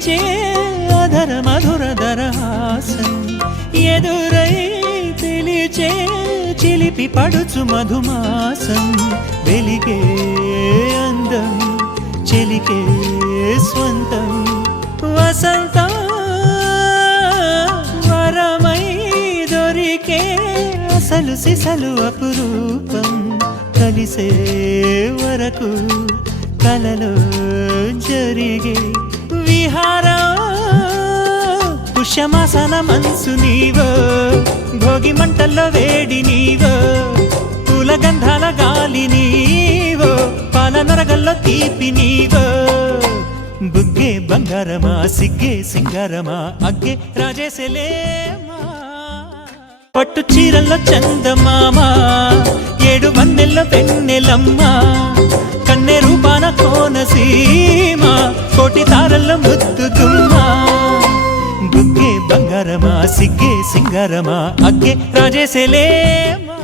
వీచే అధర మధుర దరహాసం ఎదురై పిలిచే చిలిపి పడుచు మధుమాసం వెలిగే అందం చెలికే స్వంతం వసంతం వరమై దొరికే అసలు సిసలు అపురూపం కలిసే వరకు కలలో జరిగే విహారం పుష్యమాసన మనసు నీవో భోగి మంటల్లో వేడి నీవో పూల గంధాల గాలి నీవో పాల నరగల్లో తీపి నీవో బుగ్గే బంగారమా సిగ్గే సింగారమా అగ్గే రాజేసలేమా పట్టు చీరల్లో చందమామ ఏడు వన్నెల్లో వెన్నెలమ్మ కన్నె రూపాన కోనసీమ కోటి తారల్లో ముద్దుగుమ్మా బుగ్గే బంగారమా సిగ్గే సింగారమా అగ్గే రాజేసలేమా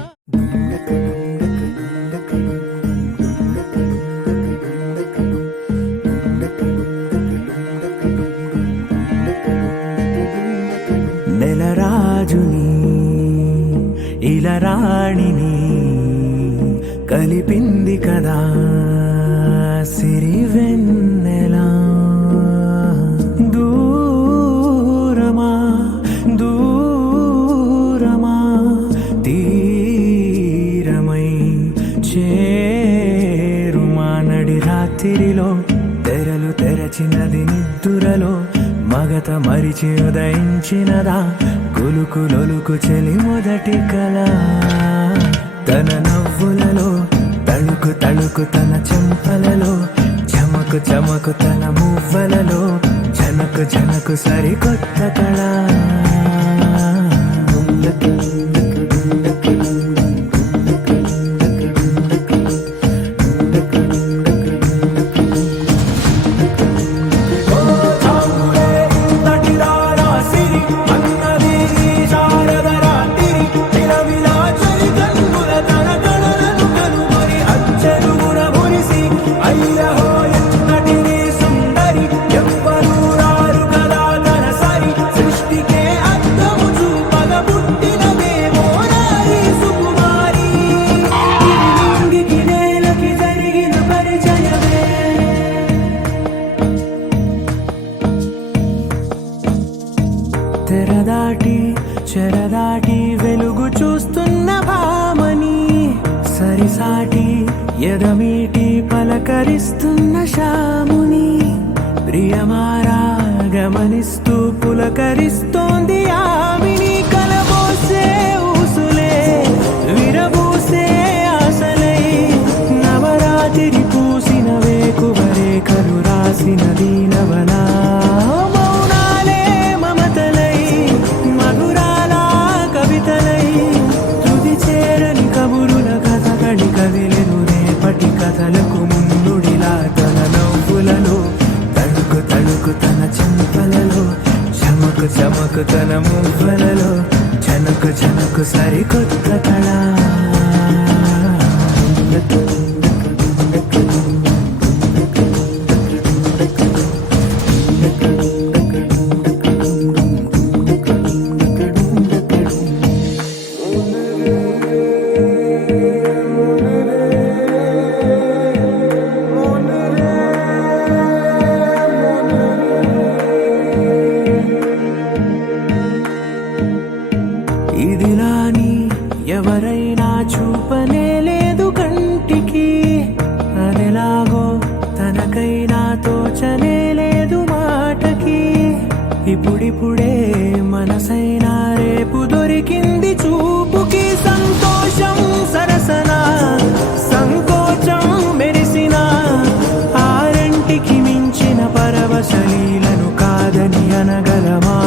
నెలరాజుని ఇలరాణిని కలిపింది కదా సిరివెన్నెలా దూరమా దూరమా తీరమై చేరుమా నడి రాత్రిలో తెరలు తెరచినది నిద్దురలో మగత మరిచి ఉదయించినదా కులుకు లొలుకు చెలి మొదటి కళ తన నవ్వులలో తళుకు తళుకు తన చెంపలలో చమకు చమకు తన మువ్వలలో జనకు జనకు సరికొత్త కళ తెరదాటి చెరదాటి వెలుగు చూస్తున్న భామని సరిసాటి ఎదమీటి పలకరిస్తున్న శాముని ప్రియమారా గమనిస్తూ పులకరిస్తోంది ఆమెని కలబోసే ఊసులే విరబూసే ఆశలై నవరాత్రి పూసిన వేకువరే కలు రాసిన దీనవనా కదిలెను రేపటి కథలకు ముందుడిలా తన నవ్వులలో తడుకు తడుకు తన చెంపలలో చమకు చమకు తన మువ్వలలో జనకు జనకు సరికొత్త కళ ఇదిలాని ఎవరైనా చూపనే లేదు కంటికి అదెలాగో తనకైనా తోచనే లేదు మాటకి ఇప్పుడిప్పుడే మనసైనా రేపు దొరికింది చూపుకి సంతోషం సరసన సంకోచం మెరిసిన ఆరంటికి మించిన పరవశలీలను కాదని అనగలమా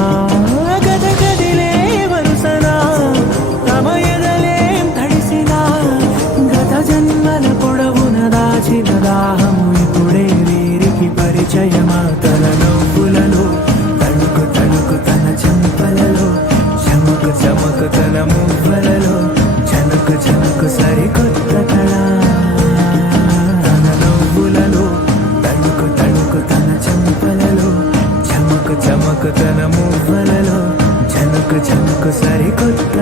దాహము ఇప్పుడే వీరికి పరిచయమా తన నవ్వులలో తణుకు తణుకు తన చెంపలలో చమకు చమకు తన మువ్వలలో చనుకు చనుకు సరికొత్త కళ తన నవ్వులలో తణుకు తణుకు తన చెంపలలో చమకు తన మువ్వలలో చనుకు చనుకు సరికొత్త